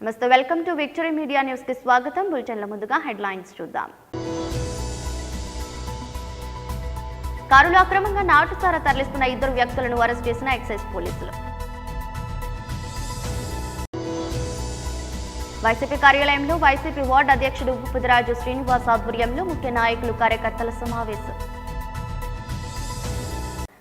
నమస్తే, welcome to victory media news కి స్వాగతం. బులెటిన్ల ముందుగా హెడ్లైన్స్ చూద్దాం. కారులో అక్రమంగా నాటుసారా తరలిస్తున్న 2 వ్యక్తులను అరెస్ట్ చేసిన ఎక్సైజ్ పోలీసులు. వైసీపీ కార్యాలయంలో వైసీపీ వార్డు అధ్యక్షుడు భూపతిరాజు శ్రీనివాస్ ఆధ్వర్యంలో ముఖ్య నాయకులు కార్యకర్తల సమావేశం.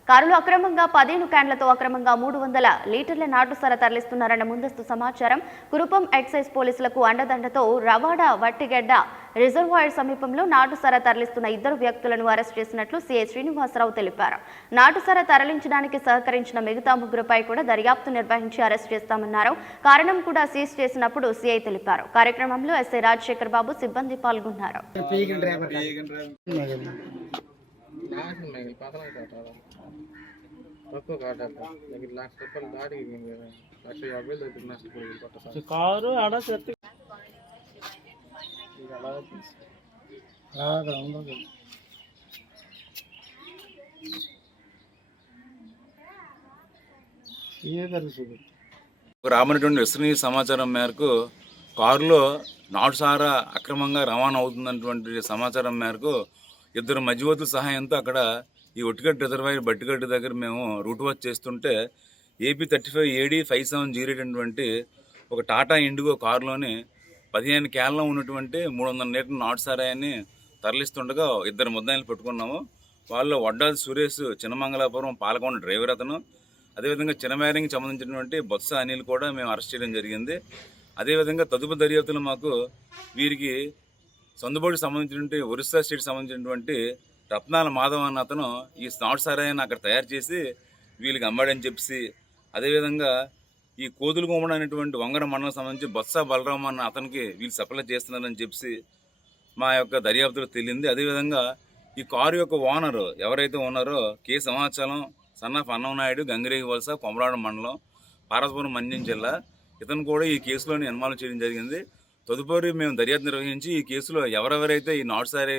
కారులో అక్రమంగా 15 క్యాన్లతో అక్రమంగా 300 లీటర్ల నాటుసారా తరలిస్తున్నారన్న ముందస్తు సమాచారం కురుపం ఎక్సైజ్ పోలీసులకు అండదండతో రవాడ వట్టిగడ్డ రిజర్వాయర్ సమీపంలో నాటుసారా తరలిస్తున్న 2 వ్యక్తులను అరెస్ట్ చేసినట్లు సీఐ శ్రీనివాసరావు తెలిపారు. నాటుసారా తరలించడానికి సహకరించిన మిగతా 3పై కూడా దర్యాప్తు నిర్వహించి అరెస్ట్ చేస్తామన్నారు. కారణం కూడా సీజ్ చేసినప్పుడు సీఐ తెలిపారు. కార్యక్రమంలో ఎస్ఐ రాజశేఖర్ బాబు సిబ్బంది పాల్గొన్నారు. కారు రాబడినటువంటి విశ్వసనీయ సమాచారం మేరకు కారులో నాటుసారా అక్రమంగా రవాణా అవుతున్నటువంటి సమాచారం మేరకు 2 మధ్యవర్తుల సహాయంతో అక్కడ ఈ ఒట్టిగడ్డ రిజర్వాయర్ బట్టిగడ్డ దగ్గర మేము రూట్ వాచ్ చేస్తుంటే AP 35AD5708 అటువంటి ఒక టాటా ఇండిగో కారులోని 15 క్యాన్లో ఉన్నటువంటి 300 లీటర్ల నాటుసారాయాన్ని తరలిస్తుండగా 2 ముద్దాయిలు పట్టుకున్నాము. వాళ్ళు వడ్డాది సురేష్ చిన్నమంగళాపురం పాలకొండ డ్రైవర్ అతను, అదేవిధంగా చిన్నమేరంకి సంబంధించినటువంటి బొత్స అనిల్ కూడా మేము అరెస్ట్ చేయడం జరిగింది. అదేవిధంగా తదుపరి దర్యాప్తులు మాకు వీరికి సందుబోడికి సంబంధించినటువంటి ఒరిస్సా స్టేట్ సంబంధించినటువంటి రత్నాల మాధవ్ అన్న అతను ఈ నాటుసారాయాన్ని అక్కడ తయారు చేసి వీళ్ళకి అమ్మాడని చెప్పి, అదేవిధంగా ఈ కోతులు కొమ్మడం అనేటువంటి వంగర మండలం సంబంధించి బొత్స బలరాం అన్న అతనికి వీళ్ళు సప్లై చేస్తున్నారని చెప్పి మా యొక్క దర్యాప్తులో తెలియంది. అదేవిధంగా ఈ కారు యొక్క ఓనరు ఎవరైతే ఉన్నారో కె సింహాచలం సన్నాఫ్ అన్నవనాయుడు, గంగిరేగి వలస, కొమరాడ మండలం, పార్వతీపురం మన్యం జిల్లా, ఇతను కూడా ఈ కేసులోని ఇన్వాల్వ్ చేయడం జరిగింది. తదుపరి మేము దర్యాప్తు నిర్వహించి ఈ కేసులో ఎవరెవరైతే ఈ నాటుసారి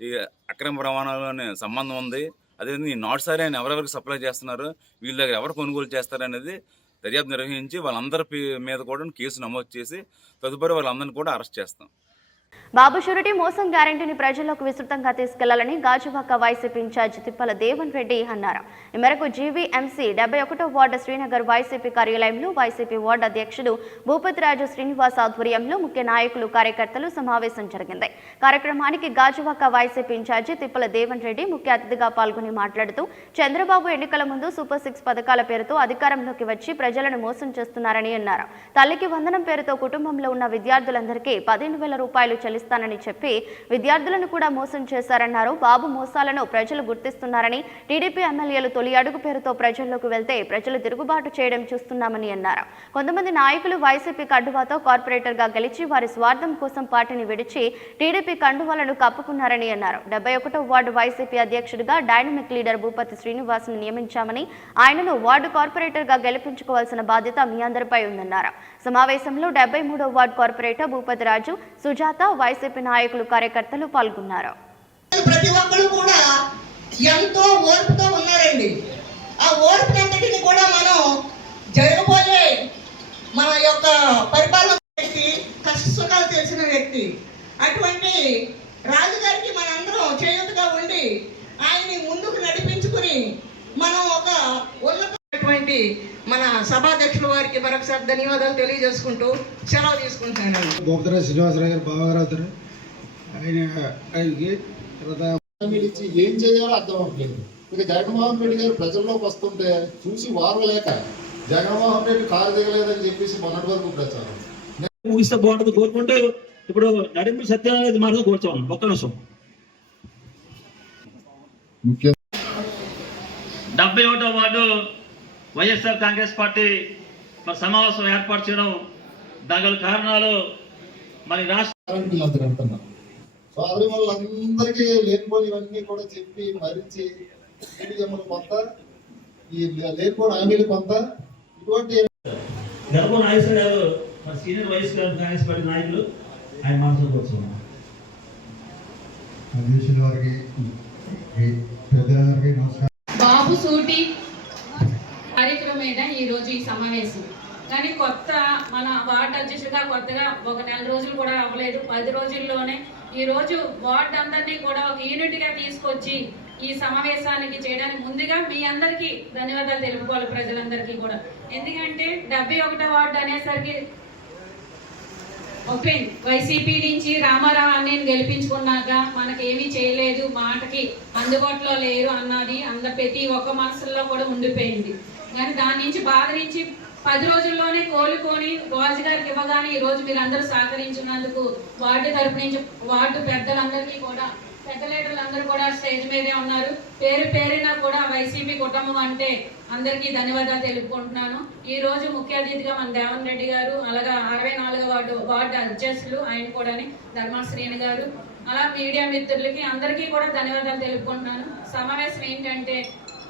ఈ అక్రమ రవాణాలోనే సంబంధం ఉంది, అదేవిధంగా ఈ నాటుసారాన్ని ఎవరెవరికి సప్లై చేస్తున్నారు, వీళ్ళ దగ్గర ఎవరు కొనుగోలు చేస్తారనేది దర్యాప్తు నిర్వహించి వాళ్ళందరి మీద కూడా కేసు నమోదు చేసి తదుపరి వాళ్ళందరినీ కూడా అరెస్ట్ చేస్తాం. బాబు షూరిటీ మోసం గ్యారెంటీని ప్రజల్లోకి విస్తృతంగా తీసుకెళ్లాలని గాజువాక వైసీపీ ఇన్ఛార్జ్ తిప్పల దేవన్ రెడ్డి అన్నారు. ఈ మేరకు జీవీఎంసీ 71వ వార్డు శ్రీనగర్ వైసీపీ కార్యాలయంలో వైసీపీ వార్డు అధ్యక్షుడు భూపతిరాజు శ్రీనివాస్ ఆధ్వర్యంలో ముఖ్య నాయకులు కార్యకర్తలు సమావేశం జరిగింది. కార్యక్రమానికి గాజువాక వైసీపీ ఇన్ఛార్జి తిప్పల దేవన్ రెడ్డి ముఖ్య అతిథిగా పాల్గొని మాట్లాడుతూ చంద్రబాబు ఎన్నికల ముందు సూపర్ 6 పథకాల పేరుతో అధికారంలోకి వచ్చి ప్రజలను మోసం చేస్తున్నారని అన్నారు. తల్లికి వందనం పేరుతో కుటుంబంలో ఉన్న విద్యార్థులందరికీ 15,000 రూపాయలు చెల్లిస్తానని చెప్పి విద్యార్థులను కూడా మోసం చేశారన్నారు. బాబు మోసాలను ప్రజలు గుర్తిస్తున్నారని, టీడీపీ ఎమ్మెల్యేలు తొలి అడుగు పేరుతో ప్రజల్లోకి వెళ్తే ప్రజలు తిరుగుబాటు చేయడం చూస్తున్నామని అన్నారు. కొంతమంది నాయకులు వైసీపీ కండువాతో కార్పొరేటర్గా గెలిచి వారి స్వార్థం కోసం పార్టీని విడిచి టీడీపీ కండువాలను కప్పుకున్నారని అన్నారు. 71వ వార్డు వైసీపీ అధ్యక్షుడిగా డైనమిక్ లీడర్ భూపతి శ్రీనివాస్ను నియమించామని, ఆయనను వార్డు కార్పొరేటర్గా గెలిపించుకోవాల్సిన బాధ్యత మీ అందరిపై ఉందన్నారు. సమావేశంలో 73వ వార్డు కార్పొరేటర్ భూపతిరాజు, సుజాత, వైసీపీ నాయకులు, కార్యకర్తలు పాల్గొన్నారు. ప్రతి ఒక్కరు కూడా ఎంతో ఓర్పుతో ఉన్నారండి. ఆ ఓర్పునంతటిని కూడా మనం జరగబోయే మన యొక్క పరిపాలన వ్యక్తి, కష్టసుఖాలు తెలిసిన వ్యక్తి, అటువంటి రాజుగారికి మనందరం చేయూతగా ఉండి ఆయన్ని ముందుకు నడిపించుకుని మనం ఒక ఉన్నతమైనటువంటి మన సభాధ్యక్షుల వారికి మరొకసారి ధన్యవాదాలు తెలియజేసుకుంటూ సెలవు తీసుకుంటున్నాను. భూపతిరాజు శ్రీనివాసరావు గారు బావగారు ఆయనకి ఏం చేయాలో అర్థం అవ్వట్లేదు. ఇక జగన్మోహన్ రెడ్డి గారు ప్రజల్లోకి వస్తుంటే చూసి వారలేక జగన్మోహన్ రెడ్డి కారు దిగలేదని చెప్పేసి మొన్నటి వరకు ప్రచారం ముగిస్తే బాగుంటుంది కోరుకుంటే ఇప్పుడు నడింపు సత్యనారాయణ మాట కూర్చోండి ఒక్క నిమిషం. 71వ వార్డు వైఎస్ఆర్ కాంగ్రెస్ పార్టీ సమావేశం ఏర్పాటు చేయడం దాని కారణాలు మరి రాష్ట్ర సోదరి వాళ్ళందరికీ లేనిపోయినవన్నీ కూడా చెప్పి మరించి కొంత ఈ లేనిపోయిన హామీలు కొంత ఇటువంటి గర్భం నాగేశ్వర గారు సీనియర్ వైఎస్ కాంగ్రెస్ పార్టీ నాయకులు ఆయన మనసులో కూర్చున్నాం. బాబు సూటి కార్యక్రమం మీద ఈరోజు ఈ సమావేశం కానీ కొత్త మన వార్డు అధ్యక్షుడిగా కొత్తగా ఒక 4 రోజులు కూడా అవ్వలేదు, 10 రోజుల్లోనే ఈ రోజు వార్డు అందరినీ కూడా ఒక యూనిట్ గా తీసుకొచ్చి ఈ సమావేశానికి చేయడానికి ముందుగా మీ అందరికీ ధన్యవాదాలు తెలుపుకోవాలి, ప్రజలందరికీ కూడా. ఎందుకంటే 71వ వార్డు అనేసరికి ఓపెన్ వైసీపీ నుంచి రామారావు అన్నయ్యని గెలిపించుకున్నాక మనకేమీ చేయలేదు, మాటకి అందుబాటులో లేరు అన్నది ప్రతి ఒక్క మనసుల్లో కూడా ఉండిపోయింది. కానీ దాని నుంచి బాధ నుంచి 10 రోజుల్లోనే కోలుకొని రాజు గారికి ఇవ్వగానే ఈ రోజు మీరు అందరూ సహకరించినందుకు వార్డు తరపు నుంచి వార్డు పెద్దలందరికీ కూడా, పెద్ద లీడర్లందరూ కూడా స్టేజ్ మీదే ఉన్నారు. పేరు పేరున కూడా వైసీపీ కుటుంబం అంటే అందరికీ ధన్యవాదాలు తెలుపుకుంటున్నాను. ఈ రోజు ముఖ్య అతిథిగా మన దేవన్ రెడ్డి గారు, అలాగా 64వ వార్డు అధ్యక్షులు ఆయన కూడా ధర్మాన శ్రీని గారు, అలా మీడియా మిత్రులకి అందరికీ కూడా ధన్యవాదాలు తెలుపుకుంటున్నాను. సమావేశం ఏంటంటే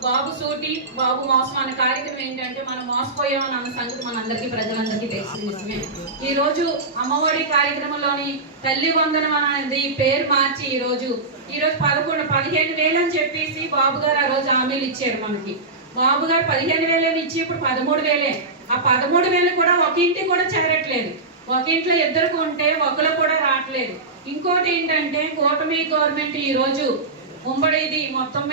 బాబు సూటి బాబు మోసం అనే కార్యక్రమం ఏంటంటే మనం మోసపోయామని అన్న సంగతి మనందరికీ ప్రజలందరికీ తెలిసింది. ఈ రోజు అమ్మఒడి కార్యక్రమంలోని తల్లి వందనం అనేది పేరు మార్చి ఈ రోజు 15,000 అని చెప్పేసి బాబు గారు ఆ రోజు హామీలు ఇచ్చారు మనకి. బాబు గారు 15,000 ఇచ్చి ఇప్పుడు 13,000. ఆ 13,000 కూడా ఒక ఇంటికి కూడా చేరట్లేదు, ఒక ఇంట్లో ఇద్దరికి ఉంటే ఒకరు కూడా రావట్లేదు. ఇంకోటి ఏంటంటే కూటమి గవర్నమెంట్ ఈ రోజు ఉమ్మడిది మొత్తం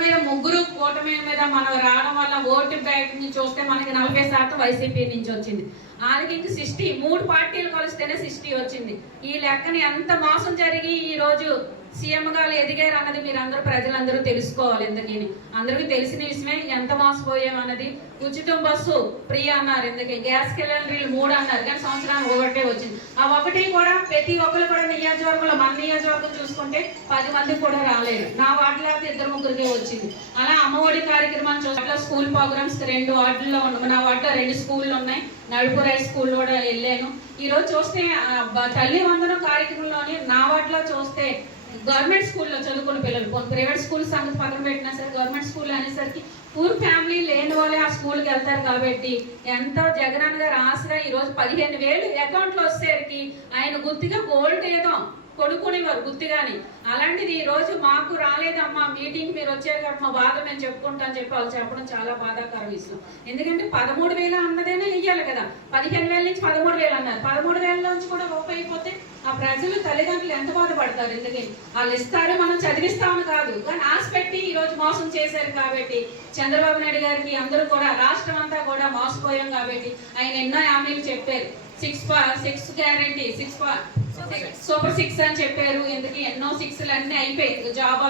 మీద ముగ్గురు కూటమి మీద మనం రావడం వల్ల ఓటు బ్యాంక్ నుంచి చూస్తే మనకి 40% వైసీపీ నుంచి వచ్చింది. వాళ్ళకి ఇంక 60, 3 పార్టీలు కలిస్తేనే 60 వచ్చింది. ఈ లెక్కని ఎంత మోసం జరిగి ఈ రోజు సీఎం గారు ఎదిగారు అన్నది మీరు అందరూ ప్రజలందరూ తెలుసుకోవాలి. ఎందుకని అందరికీ తెలిసిన విషయమే ఎంత మోసపోయాం అన్నది. ఉచితం బస్సు ఫ్రీ అన్నారు, ఎందుకే గ్యాస్ సిలిండర్లు 3 అన్నారు, కానీ సంవత్సరానికి 1 వచ్చింది. ఆ 1 కూడా ప్రతి ఒక్కరు కూడా నియోజకవర్గంలో, మన నియోజకవర్గం చూసుకుంటే 10 మందికి కూడా రాలేదు. నా వార్డులో 2-3 వచ్చింది. అలా అమ్మఒడి కార్యక్రమాన్ని చూస్తే స్కూల్ ప్రోగ్రామ్స్ 2 వార్డుల్లో ఉన్నాయి. నా వార్డులో 2 స్కూళ్ళు ఉన్నాయి, నడుపుర స్కూల్ కూడా వెళ్ళాను. ఈ రోజు చూస్తే తల్లి వందనం కార్యక్రమంలోని నా వార్డులో చూస్తే గవర్నమెంట్ స్కూల్లో చదువుకున్న పిల్లలు, ప్రైవేట్ స్కూల్ సంగతి పక్కన పెట్టినా సరే గవర్నమెంట్ స్కూల్ అనేసరికి పూర్ ఫ్యామిలీ లేని వాళ్ళే ఆ స్కూల్కి వెళ్తారు. కాబట్టి ఎంతో జగనన్న గారు ఆశగా ఈ రోజు 15,000 అకౌంట్లో వచ్చేసరికి ఆయన గుర్తుగా గోల్డ్ ఏదో కొనుక్కునేవారు గుర్తుగాని. అలాంటిది ఈ రోజు మాకు రాలేదమ్మా, మీటింగ్ మీరు వచ్చారు కాబట్టి మా బాధ మేము చెప్పుకుంటాం చెప్పి వాళ్ళు చెప్పడం చాలా బాధాకర విషయం. ఎందుకంటే 13,000 అన్నదైనా ఇయ్యాలి కదా, 15,000 నుంచి 13,000 అన్నారు. 13,000 నుంచి కూడా రూపాయి అయిపోతే ఆ ప్రజలు తల్లిదండ్రులు ఎంత బాధపడతారు. ఎందుకని వాళ్ళు ఇస్తారు, మనం చదివిస్తామని కాదు, కానీ ఆశ పెట్టి ఈ రోజు మోసం చేశారు. కాబట్టి చంద్రబాబు నాయుడు గారికి అందరూ కూడా రాష్ట్రం అంతా కూడా మోసపోయాం. కాబట్టి ఆయన ఎన్నో హామీలు చెప్పారు, 6 గ్యారంటీ, సూపర్ 6 అని చెప్పారు. ఎందుకు ఎన్నో 6లు అన్ని అయిపోయి జాబ్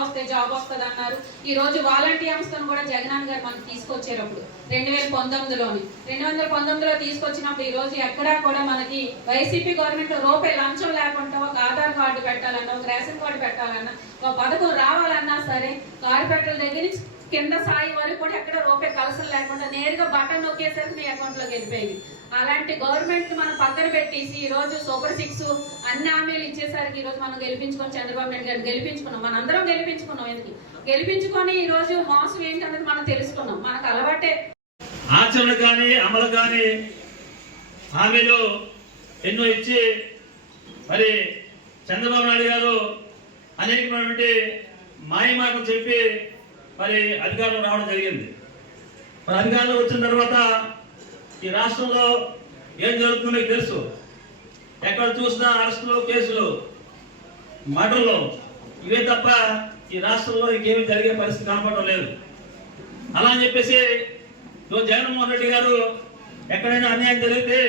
వస్తే జాబ్ వస్తుంది అన్నారు. ఈ రోజు వాలంటీర్ సంస్థను కూడా జగనన్న గారు మనకి తీసుకొచ్చారు. అప్పుడు 2019లో తీసుకొచ్చినప్పుడు ఈ రోజు ఎక్కడా కూడా మనకి వైసీపీ గవర్నమెంట్ రూపాయి లంచం లేకుండా ఒక ఆధార్ కార్డు పెట్టాలన్నా, ఒక రేషన్ కార్డు పెట్టాలన్నా, ఒక పథకం రావాలన్నా సరే కార్పొరేటర్ల దగ్గర నుంచి కింద స్థాయి వరకు కూడా ఎక్కడ రూపాయి కలసం లేకుండా నేరుగా బటన్ నొక్కేసరికి మీ అకౌంట్ లోకి వెళ్ళిపోయింది. అలాంటి గవర్నమెంట్ మనం పక్కన పెట్టేసి ఈ రోజు సూపర్ 6 అన్ని హామీలు ఇచ్చేసరికి ఈ రోజు మనం గెలిపించుకొని చంద్రబాబు నాయుడు గారిని గెలిపించుకున్నాం. మన అందరం గెలిపించుకున్నాం. ఎందుకు గెలిపించుకొని ఈ రోజు మోసం ఏంటన్నది మనం తెలుసుకున్నాం. మనకు అలవాటే ఆచరణ కానీ అమలు కానీ హామీలు ఎన్నో ఇచ్చి మరి చంద్రబాబు నాయుడు గారు అనేకమైనటువంటి మాయమాటలు చెప్పి మరి అధికారంలో రావడం జరిగింది. మరి అధికారంలో వచ్చిన తర్వాత ఈ రాష్ట్రంలో ఏం జరుగుతుందో మీకు తెలుసు. ఎక్కడ చూసినా అరెస్టులు, కేసులు, మర్డర్లు, ఇవే తప్ప ఈ రాష్ట్రంలో ఇంకేమీ జరిగే పరిస్థితి కనపడడం లేదు. అలా అని చెప్పేసి జగన్మోహన్ రెడ్డి గారు ఎక్కడైనా అన్యాయం జరిగితే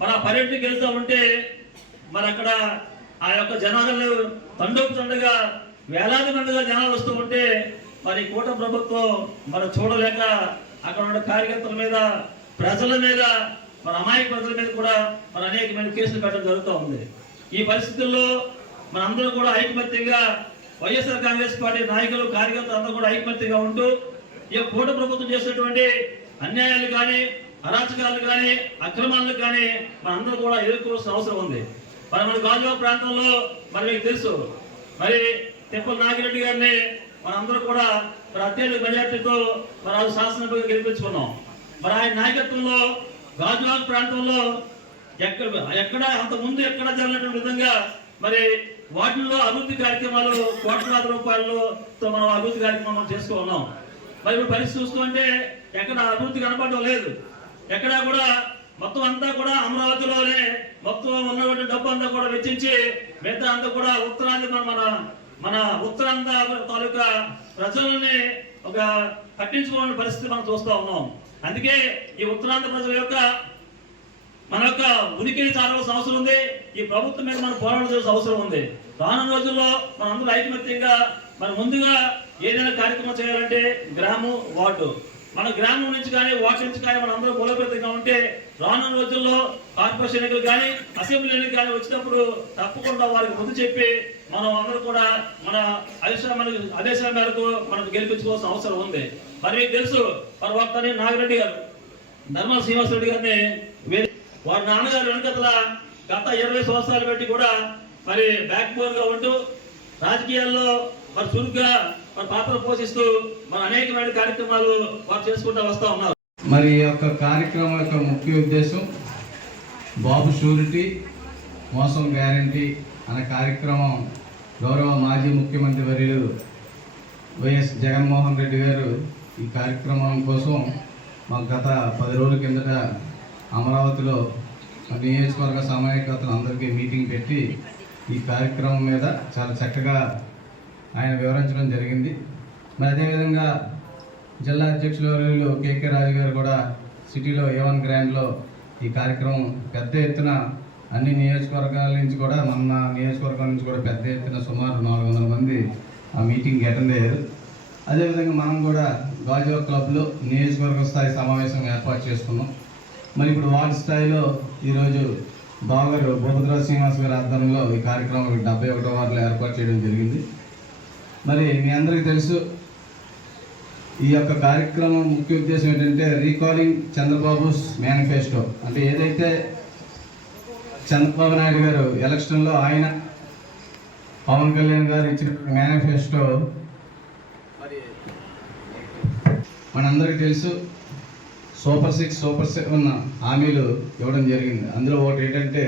మరి ఆ పర్యటనకి వెళ్తూ ఉంటే మరి అక్కడ ఆ యొక్క జనాలు తండోపుతుండగా వేలాది మందిగా జనాలు వస్తూ ఉంటే మరి కూటమి ప్రభుత్వం మరి చూడలేక అక్కడ ఉన్న కార్యకర్తల మీద, ప్రజల మీద, మన అమాయక ప్రజల మీద కూడా మరి అనేకమైన కేసులు పెట్టడం జరుగుతూ ఉంది. ఈ పరిస్థితుల్లో మన అందరూ కూడా ఐకమత్యంగా వైఎస్ఆర్ కాంగ్రెస్ పార్టీ నాయకులు, కార్యకర్తలు అందరూ కూడా ఐకమత్యంగా ఉంటూ ఈ కూటమి ప్రభుత్వం చేసినటువంటి అన్యాయాలు కానీ, అరాచకాలు కానీ, అక్రమాలను కానీ మనందరూ కూడా ఎదుర్కోవాల్సిన అవసరం ఉంది. మరి మన గాజువాక ప్రాంతంలో మరి మీకు తెలుసు, మరి తిప్పల నాగిరెడ్డి గారిని మనందరూ కూడా మరి అత్యధిక మెజార్టీతో మరి అది శాసనసభగా గెలిపించుకున్నాం. మరి ఆయన నాయకత్వంలో గాజువాక ప్రాంతంలో ఎక్కడ అంతకుముందు ఎక్కడ జరిగినటువంటి విధంగా మరి వాటిల్లో అభివృద్ధి కార్యక్రమాలు కోట్లాది రూపాయలతో మనం అభివృద్ధి కార్యక్రమం చేసుకున్నాం. మరి ఇప్పుడు పరిస్థితి చూస్తుంటే ఎక్కడ అభివృద్ధి కనపడడం లేదు. ఎక్కడా కూడా మొత్తం అంతా కూడా అమరావతిలోనే మొత్తం ఉన్నటువంటి డబ్బు అంతా కూడా వెచ్చించి మిగతా అంతా కూడా ఉత్తరాంధ్ర మన ఉత్తరాంధ్ర తాలూకా ప్రజలని ఒక పట్టించుకోవాలని పరిస్థితి మనం చూస్తూ ఉన్నాం. అందుకే ఈ ఉత్తరాంధ్ర ప్రజల యొక్క మన యొక్క ఉనికిని చాలాల్సిన అవసరం ఉంది. ఈ ప్రభుత్వం మీద మనం పోరాడాల్సిన అవసరం ఉంది. రానున్న రోజుల్లో మనందరూ ఐకమత్యంగా మనం ముందుగా ఏదైనా కార్యక్రమం చేయాలంటే గ్రామం వార్డు, మన గ్రామం నుంచి కానీ వార్డు నుంచి కానీ మనం అందరూ బలోపేతంగా ఉంటే రానున్న రోజుల్లో కార్పొరేషన్ ఎన్నికలు కానీ అసెంబ్లీ ఎన్నికలు కానీ వచ్చినప్పుడు తప్పకుండా వారికి ముందు చెప్పి మనం అందరూ కూడా మన ఆదేశాల మేరకు మనకు గెలిపించుకోవాల్సిన అవసరం ఉంది. మరి మీకు తెలుసు పర్వతని నాగిరెడ్డి గారు ధర్మల శ్రీనివాసరెడ్డి గారిని వారి నాన్నగారు వెనుకతల గత 20 సంవత్సరాలు పెట్టి కూడా మరి బ్యాక్ బోన్ గా ఉంటూ రాజకీయాల్లో మరి చురుగ్గా మరి పాత్ర పోషిస్తూ మన అనేకమైన కార్యక్రమాలు వారు చేసుకుంటూ వస్తూ ఉన్నారు. మరి ఈ యొక్క కార్యక్రమం యొక్క ముఖ్య ఉద్దేశం బాబు షూరిటీ మోసం గ్యారంటీ అనే కార్యక్రమం గౌరవ మాజీ ముఖ్యమంత్రి వర్యులు వైఎస్ జగన్మోహన్ రెడ్డి గారు ఈ కార్యక్రమం కోసం మాకు గత 10 రోజుల కిందట అమరావతిలో నియోజకవర్గ సమాయకతలు అందరికీ మీటింగ్ పెట్టి ఈ కార్యక్రమం మీద చాలా చక్కగా ఆయన వివరించడం జరిగింది. మరి అదేవిధంగా జిల్లా అధ్యక్షులు వర్యులు కేకే రాజు గారు కూడా సిటీలో A1 గ్రాండ్లో ఈ కార్యక్రమం పెద్ద ఎత్తున అన్ని నియోజకవర్గాల నుంచి కూడా మన నియోజకవర్గం నుంచి కూడా పెద్ద ఎత్తున సుమారు 400 మంది ఆ మీటింగ్కి అటెండ్ అయ్యారు. అదేవిధంగా మనం కూడా గాజువాక క్లబ్లో నియోజకవర్గ స్థాయి సమావేశం ఏర్పాటు చేసుకున్నాం. మరి ఇప్పుడు వార్డు స్థాయిలో ఈరోజు బావగారు భూపతిరాజు శ్రీనివాస్ గారి ఆధ్వర్యంలో ఈ కార్యక్రమం 71వ వార్డులో ఏర్పాటు చేయడం జరిగింది. మరి మీ అందరికీ తెలుసు ఈ యొక్క కార్యక్రమం ముఖ్య ఉద్దేశం ఏంటంటే రీకాలింగ్ చంద్రబాబుస్ మేనిఫెస్టో. అంటే ఏదైతే చంద్రబాబు నాయుడు గారు ఎలక్షన్లో ఆయన పవన్ కళ్యాణ్ గారు ఇచ్చిన మేనిఫెస్టో మరి మనందరికీ తెలుసు సూపర్ 6 సూపర్ 7 హామీలు ఇవ్వడం జరిగింది. అందులో ఒకటి ఏంటంటే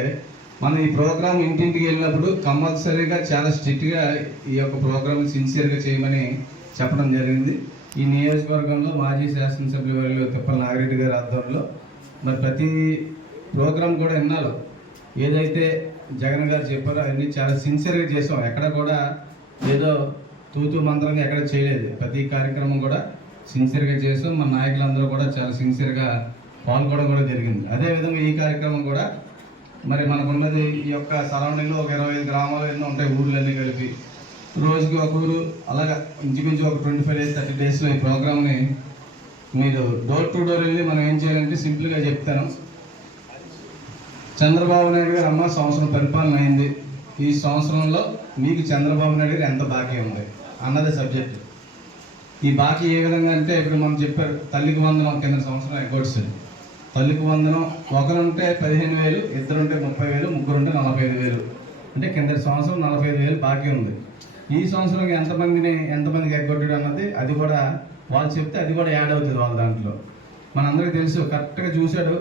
మనం ఈ ప్రోగ్రామ్ ఇంటింటికి వెళ్ళినప్పుడు కంపల్సరీగా చాలా స్ట్రిక్ట్గా ఈ యొక్క ప్రోగ్రామ్ సిన్సియర్గా చేయమని చెప్పడం జరిగింది. ఈ నియోజకవర్గంలో మాజీ శాసనసభ్యులు వర్యులు తిప్పల నాగిరెడ్డి గారి ఆధ్వర్యంలో మరి ప్రతి ప్రోగ్రాం కూడా విన్నారు. ఏదైతే జగన్ గారు చెప్పారో అవన్నీ చాలా సిన్సియర్గా చేసాం. ఎక్కడ కూడా ఏదో తూతూ మంత్రంగా ఎక్కడ చేయలేదు. ప్రతి కార్యక్రమం కూడా సిన్సియర్గా చేసాం. మన నాయకులందరూ కూడా చాలా సిన్సియర్గా పాల్గొనడం కూడా జరిగింది. అదేవిధంగా ఈ కార్యక్రమం కూడా మరి మనకున్నది ఈ యొక్క సరౌండింగ్లో ఒక 25 గ్రామాలు ఎన్నో ఉంటాయి ఊర్లన్నీ కలిపి రోజుకి ఒక ఊరు అలాగా ఇంచుమించు ఒక 25 days 30 daysలో ఈ ప్రోగ్రామ్ని మీరు డోర్ టు డోర్ వెళ్ళి మనం ఏం చేయాలంటే సింపుల్గా చెప్తాను. చంద్రబాబు నాయుడు గారు అమ్మ సంవత్సరం పరిపాలన అయింది, ఈ సంవత్సరంలో మీకు చంద్రబాబు నాయుడు గారు ఎంత బాకీ ఉంది అన్నదే సబ్జెక్ట్. ఈ బాకీ ఏ విధంగా అంటే ఇప్పుడు మనం చెప్పారు తల్లికి వందనం కింద సంవత్సరం ఎగ్గొట్టాడు. తల్లికి వందనం ఒకరుంటే 15,000, ఇద్దరుంటే 30,000, ముగ్గురుంటే 45,000. అంటే కింద సంవత్సరం 45,000 బాకీ ఉంది. ఈ సంవత్సరం ఎంతమందికి ఎగ్గొట్టాడు అన్నది అది కూడా వాళ్ళు చెప్తే అది కూడా యాడ్ అవుతుంది వాళ్ళ దాంట్లో. మనందరికీ తెలుసు కరెక్ట్గా చూశాడు.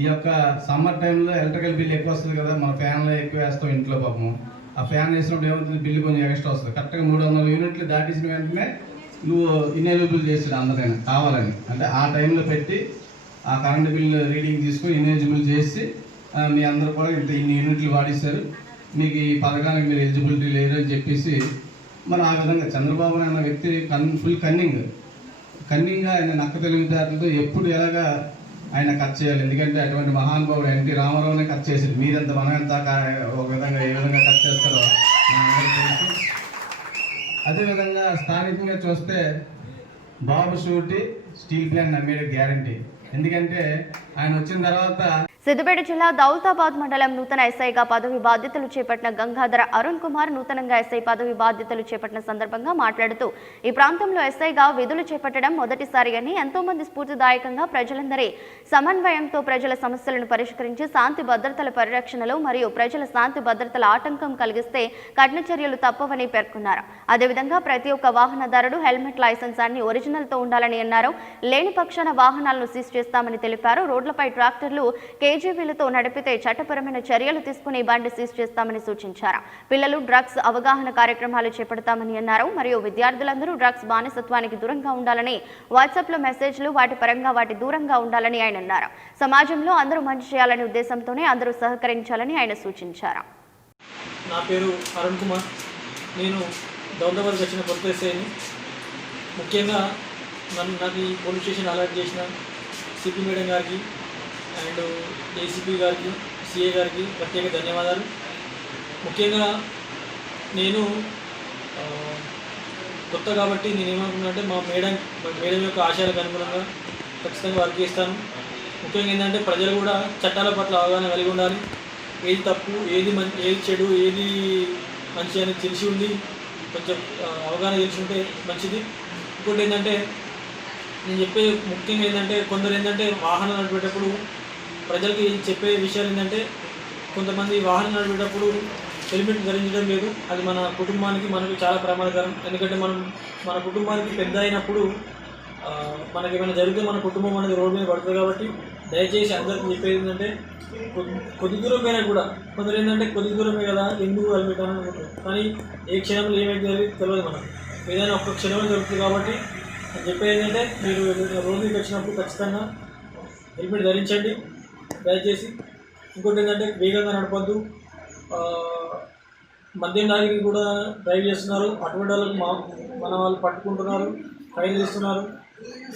ఈ యొక్క సమ్మర్ టైంలో ఎలక్ట్రికల్ బిల్ ఎక్కువ వస్తుంది కదా, మన ఫ్యాన్లో ఎక్కువ వేస్తాం ఇంట్లో పాపం. ఆ ఫ్యాన్ వేసినప్పుడు ఏమవుతుంది బిల్లు కొంచెం ఎక్స్ట్రా వస్తుంది. కరెక్ట్గా 300 యూనిట్లు దాటించిన వెంటనే నువ్వు ఇన్ఎలిజిబుల్ చేసాడు అందరికైనా కావాలని. అంటే ఆ టైంలో పెట్టి ఆ కరెంట్ బిల్ రీడింగ్ తీసుకొని ఇన్ఎలిజిబుల్ చేసి మీ అందరూ కూడా ఇన్ని యూనిట్లు వాడిస్తారు, మీకు ఈ పథకానికి మీరు ఎలిజిబిలిటీ లేరు అని చెప్పేసి మరి ఆ విధంగా చంద్రబాబు అన్న వ్యక్తి ఫుల్ కన్నింగ్గా ఆయన నక్క తెలివితేటలతో ఎప్పుడు ఎలాగా ఆయన కట్ చేయాలి. ఎందుకంటే అటువంటి మహానుభావుడు ఎన్టీ రామారావునే కట్ చేసాడు. మీరెంత మనం ఎంత ఒక విధంగా ఏ విధంగా కట్ చేస్తారో అదేవిధంగా స్థానికంగా చూస్తే బాబు షూరిటీ స్టీల్ ప్లాంట్ నమ్మేది గ్యారంటీ. ఎందుకంటే ఆయన వచ్చిన తర్వాత సిద్దిపేట జిల్లా దౌలతాబాద్ మండలం నూతన ఎస్ఐగా పదవి బాధ్యతలు చేపట్టిన గంగాధర అరుణ్ కుమార్ నూతనంగా ఎస్ఐ పదవి బాధ్యతలు చేపట్టిన సందర్భంగా మాట్లాడుతూ ఈ ప్రాంతంలో ఎస్ఐగా విధులు చేపట్టడం మొదటిసారి అని ఎంతో మంది స్ఫూర్తిదాయకంగా ప్రజలందరి సమన్వయంతో ప్రజల సమస్యలను పరిష్కరించి శాంతి భద్రతల పరిరక్షణలో మరియు ప్రజల శాంతి భద్రతల ఆటంకం కలిగిస్తే కఠిన చర్యలు తప్పవని పేర్కొన్నారు. అదేవిధంగా ప్రతి ఒక్క వాహనదారుడు హెల్మెట్ లైసెన్స్ అన్ని ఒరిజినల్తో ఉండాలని అన్నారు. లేని పక్షాన వాహనాలను సీజ్ చేస్తామని తెలిపారు. రోడ్లపై ట్రాక్టర్లు కేజీబీలతో నడిపితే చట్టపరమైన చర్యలు తీసుకుని బండి సీజ్ చేస్తామని సూచించారు. పిల్లలు డ్రగ్స్ అవగాహన కార్యక్రమాలు చేపడతామని అన్నారు. మరియు విద్యార్థులందరూ డ్రగ్స్ బానిసత్వానికి దూరంగా ఉండాలని, వాట్సాప్లో మెసేజ్లు వాటి పరంగా వాటి దూరంగా ఉండాలని ఆయన అన్నారు. సమాజంలో అందరూ మంచి చేయాలనే ఉద్దేశంతోనే అందరూ సహకరించాలని ఆయన సూచించారు. నా పేరు అరుణ్ కుమార్. నేను దౌలతాబాద్కి వచ్చిన కొత్త ఎస్ఐని. ముఖ్యంగా నాకు ఈ పోలీస్ స్టేషన్ అలర్ట్ చేసిన సిపి మేడం గారికి అండ్ ఏసీపీ గారికి, సిఏ గారికి ప్రత్యేక ధన్యవాదాలు. ముఖ్యంగా నేను కొత్త కాబట్టి నేను ఏమనుకున్నానంటే మా మేడం యొక్క ఆశయాలకు అనుగుణంగా ఖచ్చితంగా వర్క్ చేస్తాను. ముఖ్యంగా ఏంటంటే ప్రజలు కూడా చట్టాల పట్ల అవగాహన కలిగి ఉండాలి. ఏది తప్పు, ఏది ఏది చెడు, ఏది మంచి అని తెలిసి ఉండి కొంచెం అవగాహన తెలిసి ఉంటే మంచిది. ఇంకోటి ఏంటంటే నేను చెప్పే ముఖ్యంగా ఏంటంటే కొందరు ఏంటంటే వాహనం నడిపేటప్పుడు ప్రజలకి చెప్పే విషయాలు ఏంటంటే కొంతమంది వాహనం నడిపేటప్పుడు హెల్మెట్ ధరించడం లేదు. అది మన కుటుంబానికి మనకు చాలా ప్రమాదకరం. ఎందుకంటే మన కుటుంబానికి పెద్ద అయినప్పుడు మనకి ఏమైనా జరిగితే మన కుటుంబం అనేది రోడ్డు మీద పడుతుంది. కాబట్టి దయచేసి అందరికీ చెప్పేది ఏంటంటే కొద్ది దూరమైనా కూడా కొందరు ఏంటంటే కొద్ది దూరమే కదా ఎందుకు హెల్మెట్ అని అనుకుంటారు. కానీ ఏ క్షణంలో ఏమైతే జరిగింది తెలియదు. మనం ఏదైనా ఒక్క క్షణంలో జరుగుతుంది. కాబట్టి నేను చెప్పేది ఏంటంటే మీరు రోడ్డు మీద వచ్చినప్పుడు ఖచ్చితంగా హెల్మెట్ ధరించండి దయచేసి. ఇంకోటి ఏంటంటే వేగంగా నడపద్దు. మద్యం తాగి కూడా డ్రైవ్ చేస్తున్నారు. అటువంటి వాళ్ళకి మన వాళ్ళు పట్టుకుంటున్నారు, ఫైన్ చేస్తున్నారు.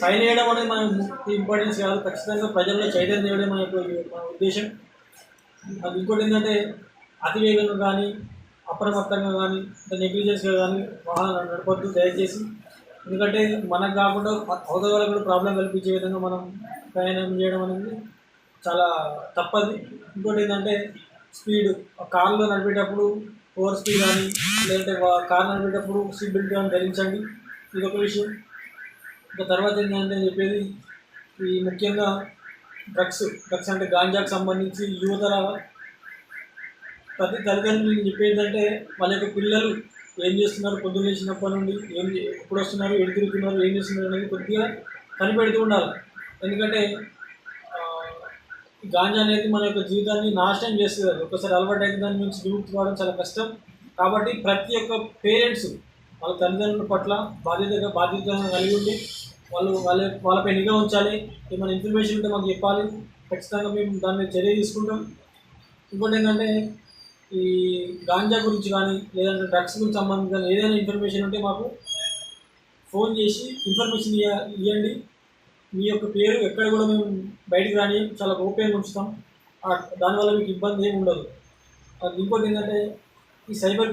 ఫైన్ వేయడం అనేది మన ఇంపార్టెన్స్ కాదు. ఖచ్చితంగా ప్రజల్లో చైతన్యం చేయడం మన ఉద్దేశం. అది ఇంకోటి ఏంటంటే అతివేగంగా కానీ అప్రమత్తంగా కానీ నెగ్లిజెన్స్గా కానీ వాహనాలు నడపద్దు దయచేసి. ఎందుకంటే మనకు కాకుండా అవతల వాళ్ళకు కూడా ప్రాబ్లం కల్పించే విధంగా మనం ప్రయాణం చేయడం అనేది చాలా తప్పది. ఇంకోటి ఏంటంటే స్పీడ్, కార్లో నడిపేటప్పుడు ఓవర్ స్పీడ్ కానీ లేదంటే కార్ నడిపేటప్పుడు సీట్ బెల్ట్ కానీ ధరించండి. ఇది ఒక విషయం. ఇంకా తర్వాత ఏంటంటే చెప్పేది ఈ ముఖ్యంగా డ్రగ్స్ అంటే గాంజాకు సంబంధించి యువతల ప్రతి తల్లిదండ్రులు చెప్పేది అంటే వాళ్ళ యొక్క పిల్లలు ఏం చేస్తున్నారు, పొద్దున్న లేచినప్పటి నుండి ఎప్పుడు వస్తున్నారు, ఎటు తిరుగుతున్నారు, ఏం చేస్తున్నారు అనేది కొద్దిగా కనిపెడుతూ ఉండాలి. ఎందుకంటే గాంజా అనేది మన యొక్క జీవితాన్ని నాశనం చేస్తుంది. అది ఒకసారి అలవాటు అయితే దాని నుంచి విముక్తి కావడం చాలా కష్టం. కాబట్టి ప్రతి ఒక్క పేరెంట్స్ వాళ్ళ తల్లిదండ్రుల పట్ల బాధ్యతగా కలిగి ఉండి వాళ్ళపై నిఘా ఉంచాలి. ఏమైనా ఇన్ఫర్మేషన్ ఉంటే మాకు చెప్పాలి. ఖచ్చితంగా మేము దాని మీద చర్య తీసుకుంటాం. ఇంకోటి ఏంటంటే ఈ గాంజా గురించి కానీ లేదంటే డ్రగ్స్ గురించి సంబంధించి కానీ ఏదైనా ఇన్ఫర్మేషన్ ఉంటే మాకు ఫోన్ చేసి ఇన్ఫర్మేషన్ ఇవ్వండి. మీ యొక్క పేరు ఎక్కడ కూడా మేము బయటికి రాని చాలా ఓపెన్గా ఉంచుతాం. దానివల్ల మీకు ఇబ్బంది ఏమి ఉండదు. ఇంకోటి ఏంటంటే ఈ సైబర్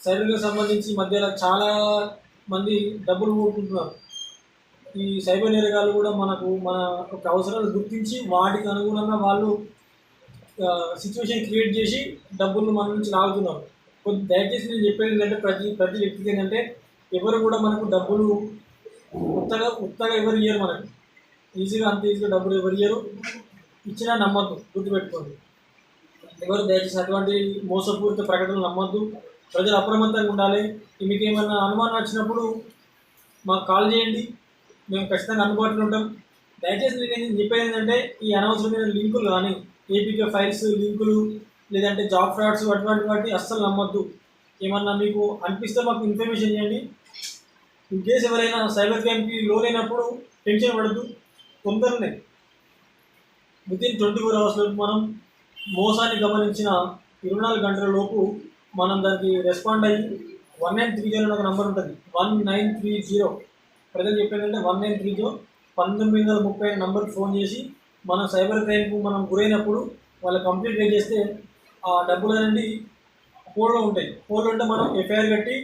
క్రైమ్కి సంబంధించి మధ్యలో చాలా మంది డబ్బులు పోగొట్టుకుంటున్నారు. ఈ సైబర్ నేరగాళ్ళు కూడా మన ఒక అవసరాలు గుర్తించి వాటికి అనుగుణంగా వాళ్ళు సిచ్యువేషన్ క్రియేట్ చేసి డబ్బులు మన నుంచి లాగుతున్నారు. దయచేసి నేను చెప్పేది ఏంటంటే ప్రతి వ్యక్తికి ఏంటంటే ఎవరు కూడా మనకు డబ్బులు ఉత్తగా ఎవరు ఇయ్యరు. మనకు అంత ఈజీగా డబ్బులు ఎవరు ఇయ్యరు. ఇచ్చినా నమ్మద్దు, గుర్తుపెట్టుకోండి. ఎవరు దయచేసి అటువంటి మోసపూరిత ప్రకటనలు నమ్మద్దు. ప్రజలు అప్రమత్తంగా ఉండాలి. మీకు ఏమైనా అనుమానం వచ్చినప్పుడు మాకు కాల్ చేయండి, మేము ఖచ్చితంగా అందుబాటులో ఉంటాం. దయచేసి నేను చెప్పేది ఏంటంటే ఈ అనవసరమైన లింకులు కానీ ఏపీకే ఫైల్స్ లింకులు లేదంటే జాబ్ ఫ్రాడ్స్ అటువంటి అస్సలు నమ్మద్దు. ఏమన్నా మీకు అనిపిస్తే మాకు ఇన్ఫర్మేషన్ చేయండి. ఇన్ కేసు ఎవరైనా సైబర్ క్రైమ్కి లోనైనప్పుడు టెన్షన్ పడద్దు. తొందరనే వితిన్ 24 అవర్స్ లోపు మనం మోసాన్ని గమనించిన 24 గంటల లోపు మనం దానికి రెస్పాండ్ అయ్యి 1930 అనే ఒక నెంబర్ ఉంటుంది. 1930 ప్రజలు చెప్పేదంటే 1930 1930 నెంబర్కి ఫోన్ చేసి మనం సైబర్ క్రైమ్కు మనం గురైనప్పుడు వాళ్ళు కంప్లీట్ రేట్ చేస్తే ఆ డబ్బులు అనేది కోడ్లో ఉంటాయి. కోడ్లో ఉంటే మనం ఎఫ్ఐఆర్ కట్టి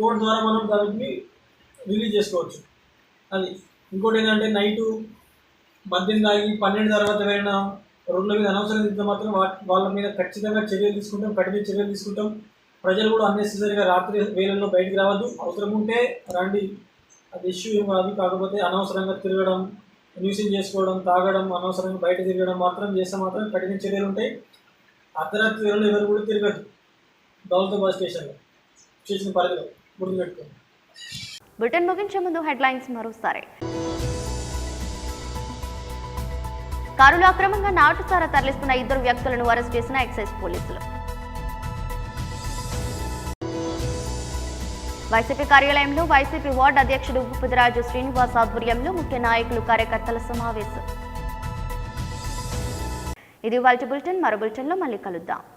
కోడ్ ద్వారా మనం దాన్ని రిలీజ్ చేసుకోవచ్చు. అది ఇంకోటి ఏంటంటే నైటు మద్యం తాగి 12 తర్వాత ఎవరైనా రోడ్ల మీద అనవసరం తింటే మాత్రం వాళ్ళ మీద ఖచ్చితంగా చర్యలు తీసుకుంటాం, కఠిన చర్యలు తీసుకుంటాం. ప్రజలు కూడా అన్నెసెసరీగా రాత్రి వేళల్లో బయటికి రావద్దు. అవసరం ఉంటే రండి, అది ఇష్యూ ఏం కాదు. కాకపోతే అనవసరంగా తిరగడం, న్యూసింగ్ చేసుకోవడం, తాగడం, అనవసరంగా బయట తిరగడం మాత్రం చేస్తే మాత్రం కఠిన చర్యలు ఉంటాయి. అర్ధరాత్రి వేళల్లో ఎవరు కూడా తిరగదు. దౌలతాబాద్ స్టేషన్ పరిధిలో గుర్తుపెట్టుకోండి. బులెటిన్ ముగించే ముందు హెడ్లైన్స్ మరోసారి. కారులో అక్రమంగా నాటుసారా తరలిస్తున్న 2 వ్యక్తులను అరెస్ట్ చేసిన ఎక్సైజ్ పోలీసులు. వైసీపీ కార్యాలయంలో వైసీపీ వార్డు అధ్యక్షుడు ఉపపెదరాజు శ్రీనివాస్ ఆధ్వర్యంలో ముఖ్య నాయకులు కార్యకర్తల సమావేశం. ఇది వాల్టి బులెటిన్. మరో బులెటిన్లో మళ్ళీ కలుద్దాం.